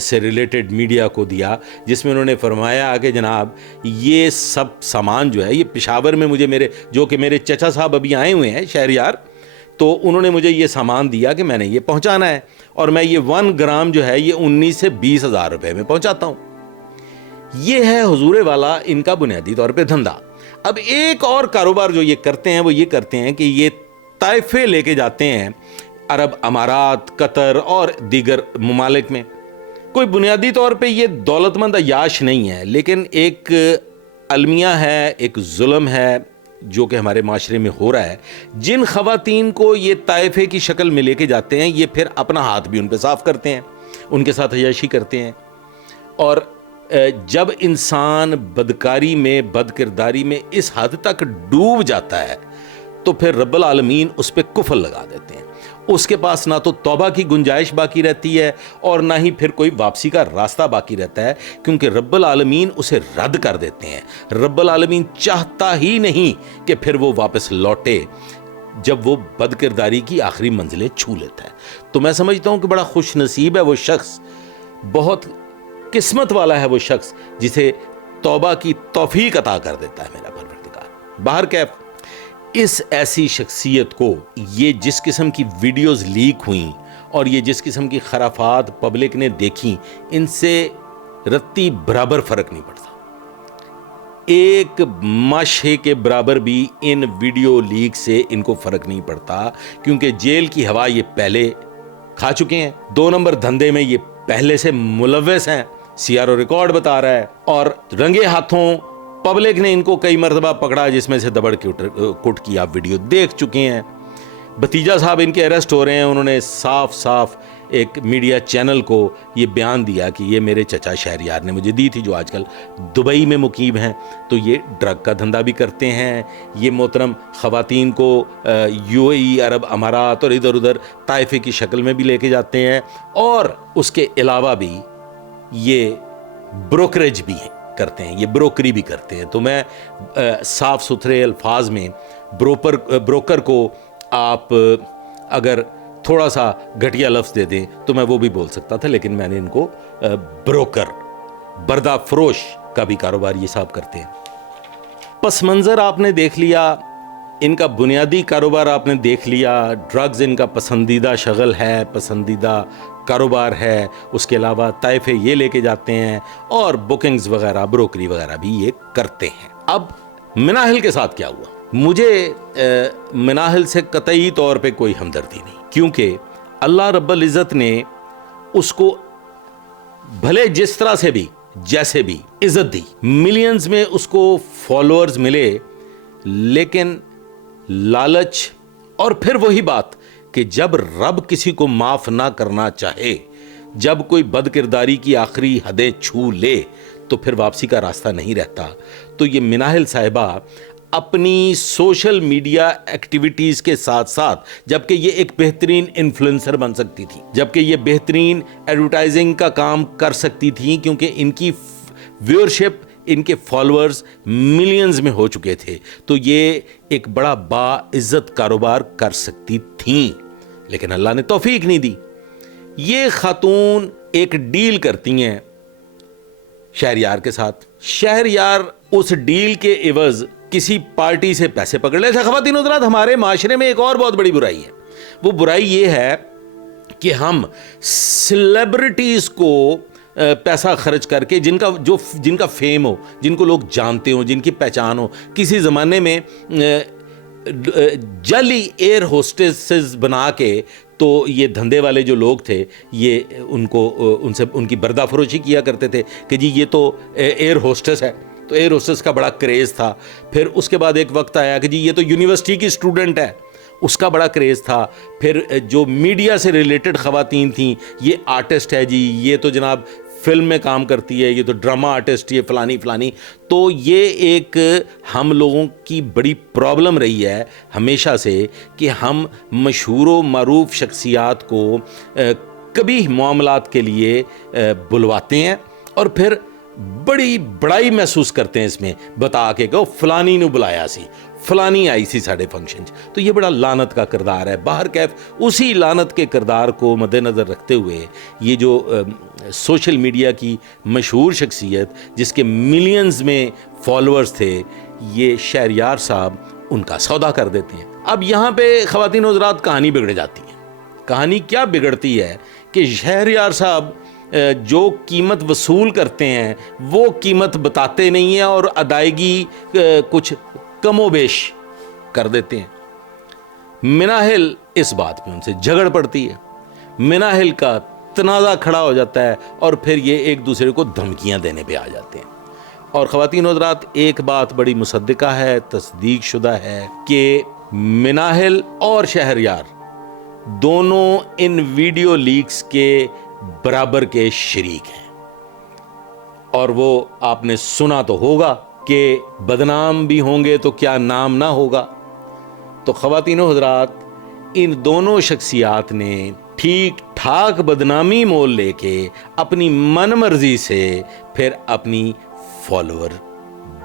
سے related media کو دیا، جس میں انہوں نے فرمایا کہ جناب یہ سب سامان جو ہے یہ پشاور میں مجھے جو کہ میرے چچا صاحب ابھی آئے ہوئے ہیں شہریار، تو انہوں نے مجھے یہ سامان دیا کہ میں نے یہ پہنچانا ہے، اور میں یہ 1 گرام جو ہے یہ 19 سے 20 ہزار روپے میں پہنچاتا ہوں۔ یہ ہے حضور والا ان کا بنیادی طور پہ دھندا۔ اب ایک اور کاروبار جو یہ کرتے ہیں وہ یہ کرتے ہیں کہ یہ طائفے لے کے جاتے ہیں عرب امارات، قطر اور دیگر ممالک میں۔ کوئی بنیادی طور پہ یہ دولت مند عیاش نہیں ہے، لیکن ایک المیہ ہے، ایک ظلم ہے جو کہ ہمارے معاشرے میں ہو رہا ہے۔ جن خواتین کو یہ طائفے کی شکل میں لے کے جاتے ہیں، یہ پھر اپنا ہاتھ بھی ان پہ صاف کرتے ہیں، ان کے ساتھ عیاشی کرتے ہیں، اور جب انسان بدکاری میں، بد کرداری میں اس حد تک ڈوب جاتا ہے تو پھر رب العالمین اس پہ کفر لگا دیتے ہیں۔ اس کے پاس نہ تو توبہ کی گنجائش باقی رہتی ہے اور نہ ہی پھر کوئی واپسی کا راستہ باقی رہتا ہے، کیونکہ رب العالمین اسے رد کر دیتے ہیں۔ رب العالمین چاہتا ہی نہیں کہ پھر وہ واپس لوٹے جب وہ بد کرداری کی آخری منزلیں چھو لیتا ہے۔ تو میں سمجھتا ہوں کہ بڑا خوش نصیب ہے وہ شخص، بہت قسمت والا ہے وہ شخص جسے توبہ کی توفیق عطا کر دیتا ہے میرا پروردگار۔ بہرکیف اس ایسی شخصیت کو یہ جس قسم کی ویڈیوز لیک ہوئیں اور یہ جس قسم کی خرافات پبلک نے دیکھیں، ان سے رتی برابر فرق نہیں پڑتا، ایک ماشے کے برابر بھی ان ویڈیو لیک سے ان کو فرق نہیں پڑتا، کیونکہ جیل کی ہوا یہ پہلے کھا چکے ہیں، 2 نمبر دھندے میں یہ پہلے سے ملوث ہیں، CRO ریکارڈ بتا رہا ہے، اور رنگے ہاتھوں پبلک نے ان کو کئی مرتبہ پکڑا، جس میں سے دبڑ کے کٹ کی آپ ویڈیو دیکھ چکے ہیں۔ بھتیجا صاحب ان کے اریسٹ ہو رہے ہیں، انہوں نے صاف صاف ایک میڈیا چینل کو یہ بیان دیا کہ یہ میرے چچا شہریار نے مجھے دی تھی، جو آج کل دبئی میں مقیم ہیں، تو یہ ڈرگ کا دھندا بھی کرتے ہیں، یہ محترم خواتین کو UAE، عرب امارات اور ادھر ادھر طائفے کی شکل میں بھی لے کے جاتے ہیں، اور اس کے علاوہ بھی یہ بروکریج بھی کرتے ہیں، یہ بروکری بھی کرتے ہیں۔ تو میں صاف ستھرے الفاظ میں بروکر کو آپ اگر تھوڑا سا گھٹیا لفظ دے دیں تو میں وہ بھی بول سکتا تھا، لیکن میں نے ان کو بروکر، بردہ فروش کا بھی کاروبار یہ صاحب کرتے ہیں۔ پس منظر آپ نے دیکھ لیا، ان کا بنیادی کاروبار آپ نے دیکھ لیا، ڈرگز ان کا پسندیدہ شغل ہے، پسندیدہ کاروبار ہے، اس کے علاوہ طائفے یہ لے کے جاتے ہیں اور بکنگز وغیرہ، بروکری وغیرہ بھی یہ کرتے ہیں۔ اب مناہل کے ساتھ کیا ہوا؟ مجھے مناہل سے قطعی طور پہ کوئی ہمدردی نہیں، کیونکہ اللہ رب العزت نے اس کو بھلے جس طرح سے بھی جیسے بھی عزت دی، ملینز میں اس کو فالوورز ملے، لیکن لالچ اور پھر وہی بات کہ جب رب کسی کو معاف نہ کرنا چاہے، جب کوئی بد کرداری کی آخری حدیں چھو لے تو پھر واپسی کا راستہ نہیں رہتا۔ تو یہ مناہل صاحبہ اپنی سوشل میڈیا ایکٹیویٹیز کے ساتھ ساتھ، جبکہ یہ ایک بہترین انفلوئنسر بن سکتی تھی، جبکہ یہ بہترین ایڈورٹائزنگ کا کام کر سکتی تھی، کیونکہ ان کی ویورشپ، ان کے فالوورز ملینز میں ہو چکے تھے، تو یہ ایک بڑا باعزت کاروبار کر سکتی تھیں، لیکن اللہ نے توفیق نہیں دی۔ یہ خاتون ایک ڈیل کرتی ہیں شہریار کے ساتھ، شہریار اس ڈیل کے عوض کسی پارٹی سے پیسے پکڑ لے۔ خواتین حضرات، ہمارے معاشرے میں ایک اور بہت بڑی برائی ہے، وہ برائی یہ ہے کہ ہم سیلیبریٹیز کو پیسہ خرچ کر کے، جن کا فیم ہو، جن کو لوگ جانتے ہوں، جن کی پہچان ہو، کسی زمانے میں جعلی ایئر ہوسٹسز بنا کے، تو یہ دھندے والے جو لوگ تھے یہ ان کی بردہ فروشی کیا کرتے تھے کہ جی یہ تو ایئر ہوسٹس ہے، تو ایئر ہوسٹس کا بڑا کریز تھا۔ پھر اس کے بعد ایک وقت آیا کہ جی یہ تو یونیورسٹی کی اسٹوڈنٹ ہے، اس کا بڑا کریز تھا۔ پھر جو میڈیا سے ریلیٹڈ خواتین تھیں، یہ آرٹسٹ ہے جی، یہ تو جناب فلم میں کام کرتی ہے، یہ تو ڈرامہ آرٹسٹ، یہ فلانی فلانی۔ تو یہ ایک ہم لوگوں کی بڑی پرابلم رہی ہے ہمیشہ سے کہ ہم مشہور و معروف شخصیات کو کبھی معاملات کے لیے بلواتے ہیں اور پھر بڑی بڑائی محسوس کرتے ہیں اس میں، بتا کے کہ فلانی نے بلایا سی، فلانی آئی سی ساڑھے فنکشن، تو یہ بڑا لعنت کا کردار ہے۔ باہر کیف اسی لعنت کے کردار کو مد نظر رکھتے ہوئے یہ جو سوشل میڈیا کی مشہور شخصیت جس کے ملینز میں فالوورز تھے، یہ شہریار صاحب ان کا سودا کر دیتے ہیں۔ اب یہاں پہ خواتین و حضرات کہانی بگڑ جاتی ہے۔ کہانی کیا بگڑتی ہے کہ شہریار صاحب جو قیمت وصول کرتے ہیں وہ قیمت بتاتے نہیں ہیں اور ادائیگی کچھ کم و بیش کر دیتے ہیں۔ مناہل اس بات پہ ان سے جھگڑ پڑتی ہے، مناہل کا تنازع کھڑا ہو جاتا ہے اور پھر یہ ایک دوسرے کو دھمکیاں دینے پہ آ جاتے ہیں۔ اور خواتین و حضرات ایک بات بڑی مصدقہ ہے، تصدیق شدہ ہے کہ مناہل اور شہریار دونوں ان ویڈیو لیکس کے برابر کے شریک ہیں۔ اور وہ آپ نے سنا تو ہوگا کہ بدنام بھی ہوں گے تو کیا نام نہ ہوگا۔ تو خواتین و حضرات ان دونوں شخصیات نے ٹھیک ٹھاک بدنامی مول لے کے اپنی من مرضی سے پھر اپنی فالوور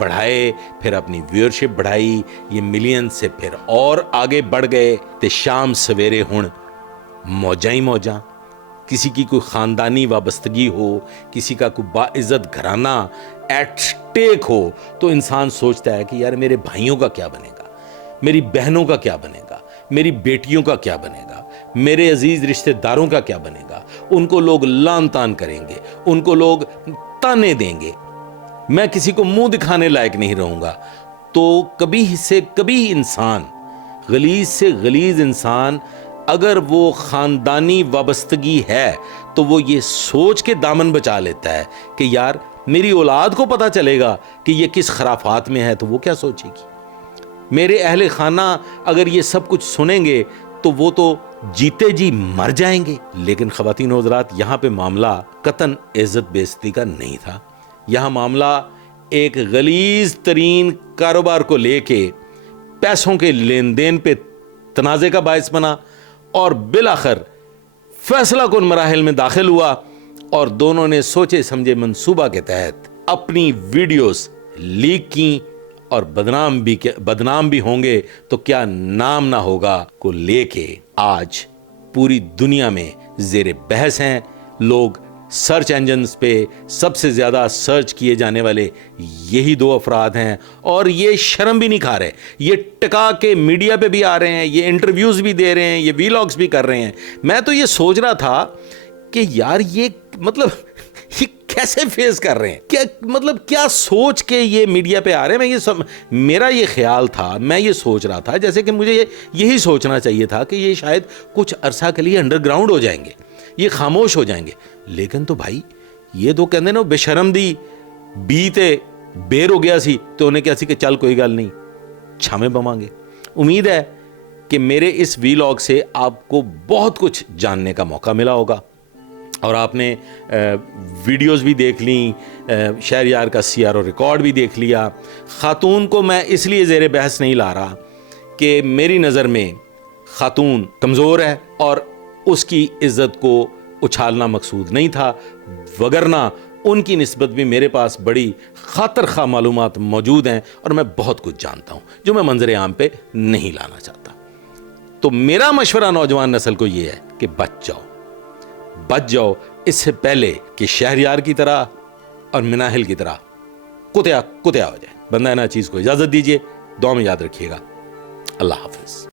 بڑھائے، پھر اپنی ویورشپ بڑھائی، یہ ملین سے پھر اور آگے بڑھ گئے تے شام سویرے ہن موجاں ہی موجاں۔ کسی کی کوئی خاندانی وابستگی ہو، کسی کا کوئی باعزت گھرانہ ایٹ سٹیک ہو تو انسان سوچتا ہے کہ یار میرے بھائیوں کا کیا بنے گا، میری بہنوں کا کیا بنے گا، میری بیٹیوں کا کیا بنے گا، میرے عزیز رشتہ داروں کا کیا بنے گا۔ ان کو لوگ لان تان کریں گے، ان کو لوگ تانے دیں گے، میں کسی کو منہ دکھانے لائق نہیں رہوں گا۔ تو کبھی سے کبھی انسان، غلیظ سے غلیظ انسان، اگر وہ خاندانی وابستگی ہے تو وہ یہ سوچ کے دامن بچا لیتا ہے کہ یار میری اولاد کو پتہ چلے گا کہ یہ کس خرافات میں ہے تو وہ کیا سوچے گی، میرے اہل خانہ اگر یہ سب کچھ سنیں گے تو وہ تو جیتے جی مر جائیں گے۔ لیکن خواتین و حضرات یہاں پہ معاملہ قطعاً عزت بے عزتی کا نہیں تھا، یہاں معاملہ ایک غلیظ ترین کاروبار کو لے کے پیسوں کے لین دین پہ تنازع کا باعث بنا اور بالآخر فیصلہ کن مراحل میں داخل ہوا اور دونوں نے سوچے سمجھے منصوبہ کے تحت اپنی ویڈیوز لیک کی اور بدنام بھی ہوں گے تو کیا نام نہ ہوگا کو لے کے آج پوری دنیا میں زیر بحث ہیں۔ لوگ سرچ انجنز پہ سب سے زیادہ سرچ کیے جانے والے یہی دو افراد ہیں اور یہ شرم بھی نہیں کھا رہے، یہ ٹکا کے میڈیا پہ بھی آ رہے ہیں، یہ انٹرویوز بھی دے رہے ہیں، یہ ویلاگز بھی کر رہے ہیں۔ میں تو یہ سوچ رہا تھا کہ یار یہ مطلب یہ کیسے فیس کر رہے ہیں، کیا مطلب کیا سوچ کے یہ میڈیا پہ آ رہے ہیں۔ میرا یہ خیال تھا، میں یہ سوچ رہا تھا جیسے کہ مجھے یہی سوچنا چاہیے تھا کہ یہ شاید کچھ عرصہ کے لیے انڈر گراؤنڈ ہو جائیں گے، یہ خاموش ہو جائیں گے۔ لیکن تو بھائی یہ تو کہندے نا بے شرم دی بی تے بیر ہو گیا سی تو انہیں کیا سی کہ چل کوئی گل نہیں چھامے بمانگے۔ امید ہے کہ میرے اس ویلاگ سے آپ کو بہت کچھ جاننے کا موقع ملا ہوگا اور آپ نے ویڈیوز بھی دیکھ لیں، شہریار کا سی آر او ریکارڈ بھی دیکھ لیا۔ خاتون کو میں اس لیے زیر بحث نہیں لا رہا کہ میری نظر میں خاتون کمزور ہے اور اس کی عزت کو اچھالنا مقصود نہیں تھا، وگرنہ ان کی نسبت بھی میرے پاس بڑی خاطر خواہ معلومات موجود ہیں اور میں بہت کچھ جانتا ہوں جو میں منظر عام پہ نہیں لانا چاہتا۔ تو میرا مشورہ نوجوان نسل کو یہ ہے کہ بچ جاؤ اس سے پہلے کہ شہریار کی طرح اور مناہل کی طرح کتیا ہو جائے۔ بندہ نا چیز کو اجازت دیجیے، دعا میں یاد رکھیے گا۔ اللہ حافظ۔